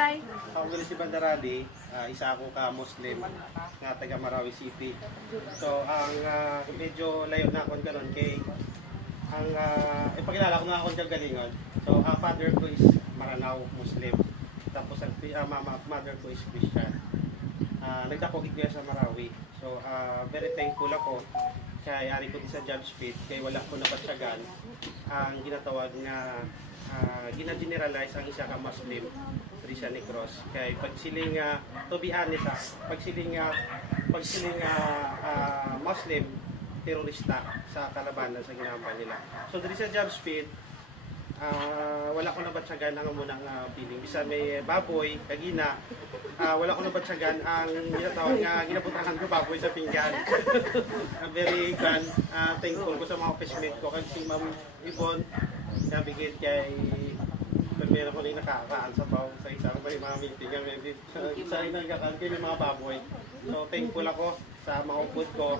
Balay. Ako gali si Bandarali, isa ako ka Muslim nga taga Marawi City. So ang medyo layo na akong ganon kay ang ipakilala ko nga akong galingon. So ang father ko is Maranao Muslim. Tapos ang mother ko is Christian. Nagdakogit ko sa Marawi. So very thankful ako kay ari ko sa Judge Speed kay wala ko nabatsagan ang ginatawag nga gina-generalize ang isa ka Muslim Risa Negros kay pagsiling to be honest pagsiling Muslim terorista sa kalabanan sa ginampan nila. So diri sa Judge Speed wala ko nabatsagan ang munang feeling bisa may baboy kagina wala ko nabatsagan ang ginatawag nga ginabutahan ko baboy sa pinggan. Very thankful ko sa mga office-mate ko kay si Ma'am Yvonne nabigit kay meron ko rin nakakaan sa tao sa isang mga meeting sa inagakan kay may mga baboy. So thankful ako sa mga upod ko.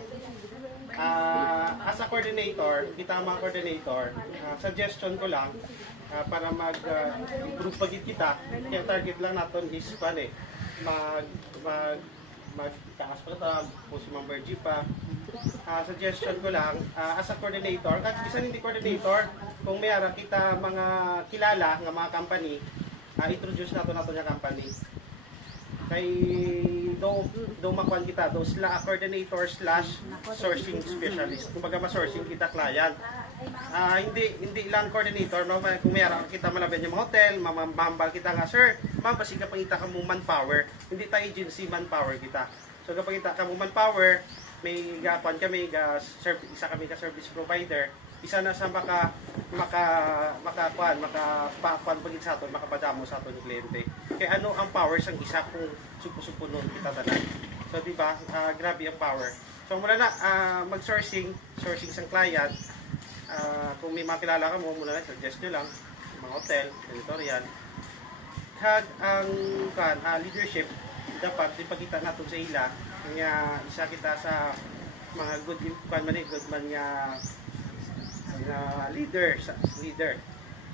As a coordinator, kita mga coordinator, suggestion ko lang para mag-improve pagit kita, kaya target lang natin is magtaas pa ito, po si Ma'am Bergie pa. Suggestion ko lang, as a coordinator, kahit isa hindi coordinator, kung may ara kita mga kilala ng mga company, introduce natin yung company. Kay do makuan kita do coordinator / sourcing specialist. Kumbaga ma-sourcing kita client. Hindi lang coordinator no kung mayroon kita malaban yung hotel, mamambal kita nga sir, ma'am pasiga pangita ka mo manpower. Hindi ta agency manpower kita. So kapag kita ka mo manpower, may gapan kami isa kami ka service provider. Isa na sa makakuan pagit sa aton, makapadamo sa aton yung kliyente. Kaya ano ang power sang isa kung supusupunon kita tanan. So di ba, grabe ang power. So mula na mag-sourcing sang client. Kung may makilala ka mo, muna na suggest nyo lang mga hotel, editorial. Ang leadership dapat ipakita natin sa ila nga isa kita sa mga good man nga leader.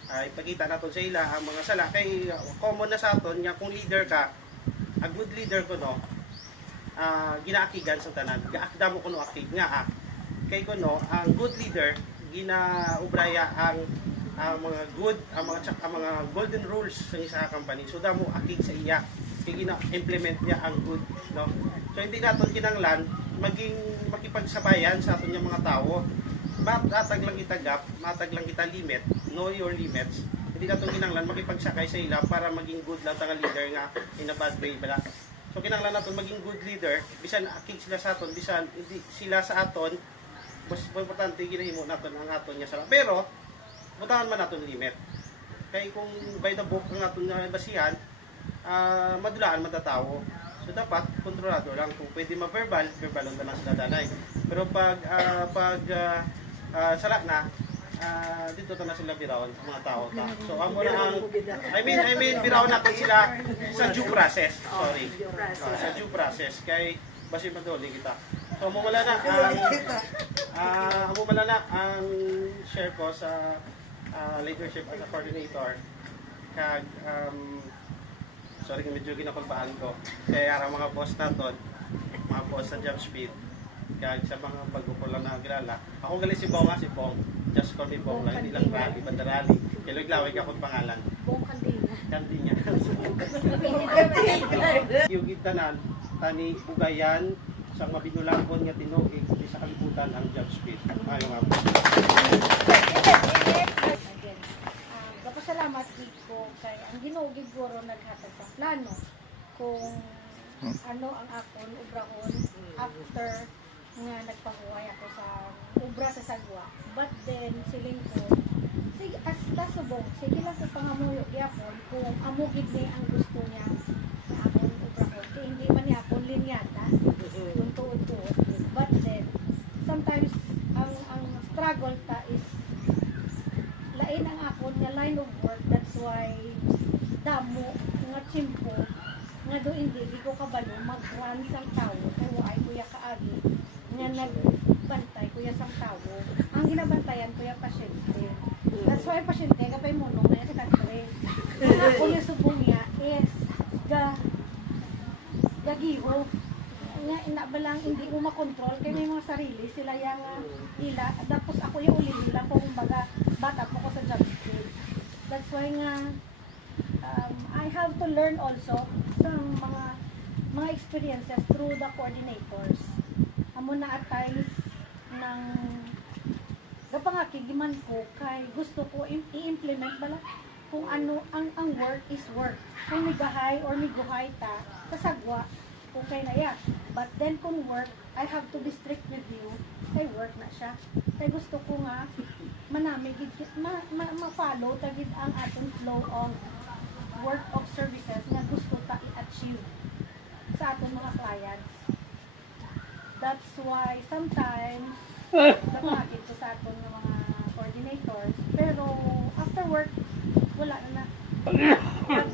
Ipakita natin sa ila ang mga sala kay common na sa aton nga kung leader ka, a good leader ko no, ginaakigan sa tanan. Gaakda mo kuno akig nga kay kuno ang good leader ginaubraya ang mga golden rules sa isa ka company. So damo akig sa iya kay gina-implement niya ang good no. So hindi naton kinanglan makipagsabayan sa aton nga mga tawo. Matag lang kita gap, matag lang kita limit, know your limits. Hindi natin kinanglan makipagsakay sa ila para maging good lang tanga leader nga in a bad way bala. So kinanglan natin maging good leader, bisan akig sila sa aton, bisan hindi sila sa aton, mas importante ginahimo natin ang aton nga sala. Pero butahan man natin limit. Kay kung by the book ang aton nga basihan, madulaan man ta tawo. So dapat kontrolado lang kung pwede ma-verbal lang na lang sila danay. Pero pag sala na dito na sila birawon mga tao ta. So amo na ang I mean birawon natin sila sa due process. Sorry. Sa due process kay basi maduli kita. So mawala na ang share ko sa leadership as a coordinator. Kag sorry kung medyo ginapagpaan ko. Kaya ara mga boss naton, mga boss sa Job Speed, kaya sa mga bago ko lang nakakilala. Ako gali si Bong si Bong. Just call me Bong lang, hindi lang Rally, Bandarali. Kaya lawig akong pangalan. Bong Kandinya. Kandinya. Yung itanan, tani bugayan, sa mabinulangkon nga tinuig, di sa kalibutan ang Job Speed. Ayaw nga po. Salamat ko kay ang Ginoo guro naghatag sa plano kung ano ang akon ubrahon after nga nagpahuway ako sa ubra sa sagwa, but then siling ko sige hasta subong sige lang sa pangamuyo gyapon kung amo gid ni ang gusto niya sa akon ubrahon kay hindi man ni akon linyata kung tuod-tuod, but then sometimes ang struggle ta is lain ang akon nga line of work, that's why damo nga chimpo nga do hindi di ko kabalo mag-run sang tawo kay waay kuya kaagi nga nagbantay kuya sang tawo ang ginabantayan kuya pasyente, that's why pasyente kapay monong na sa kadre ang ako yung subong niya is tubo. Nga inabalang hindi mo makontrol kay may mga sarili sila yang ila tapos ako yung uli nila kung kumbaga bata po ko sa job field. That's why nga I have to learn also sa mga experiences through the coordinators. Amo na at times ng gapangakigiman ko kay gusto ko i-implement bala kung ano ang work is work. Kung migahay or miguhay ta sa sagwa okay na yan. But then kung work, I have to be strict with you. Kay work na siya. Kay gusto ko nga manamig, ma-follow tagid ang ating flow of work of services na gusto ta i-achieve sa ating mga clients. That's why sometimes napakit ko sa ating mga coordinators. Pero after work, wala na.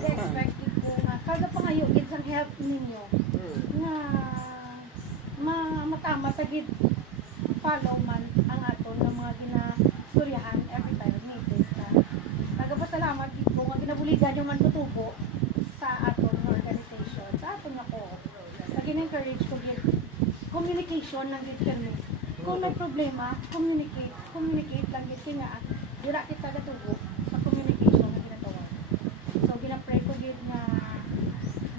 Expected ko nga kada pangayo gid sang help ninyo nga matama tagid follow man ang aton nga mga ginastoryahan every time meeting ta. Nagapasalamat gid ko nga ginabuligan yung man tutubo sa aton nga organization, sa aton nga ko. Nag-encourage ko gid communication lang gid kami. Kung may problema, communicate lang gid kay nga dira kita gatubo sa communication nga ginatawa. So gina-pray ko gid nga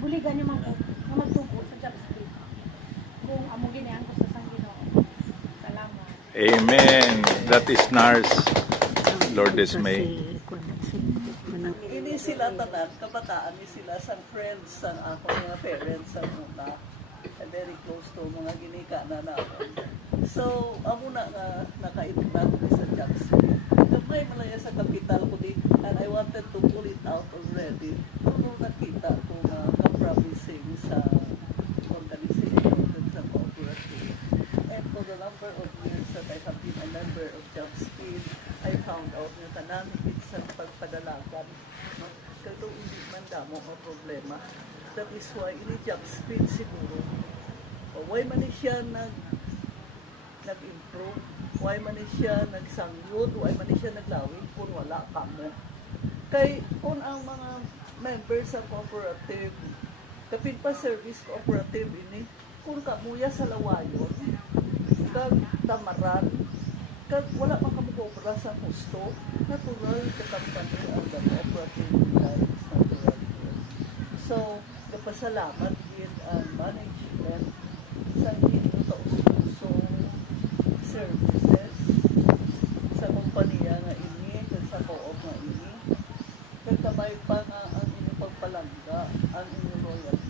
buligan yung mga nga magtubo sa job street. Kung amo ginian ko sa sang Ginoo. Salamat. Amen. That is NARS. Lourdes May. Ini sila tanan, kabataan ni sila sa friends sa ako mga parents sa una. Very close to mga ginika na namin. So, ako na nga nakaibig sa job street. May malaya sa kapital ko di, and I wanted to pull it out already. Nung nakita ko na ka-promising sa organization sa cooperative. And for the number of years that I have been a member of JobSpeed, I found out na tanan sa pagpadalagan. Kaya hindi man damo ang problema. That is why ini JobSpeed siguro. Why man siya nag-improve? Why man siya nagsangyod? Why man siya naglawin kung wala ka mo? Kay kung ang mga members sa cooperative, kapit pa service cooperative ini, kung kamuya sa lawayon, kag tamaran, kag wala man kamo koopera sa gusto, natural katampani ang cooperative lives natural. So, kapasalamat din ang management sa taus-pusong services sa kompanya nga ini, sa co-op nga ini. Kagkabay pa nga ang inyong pagpalangga, ang inyong royalty.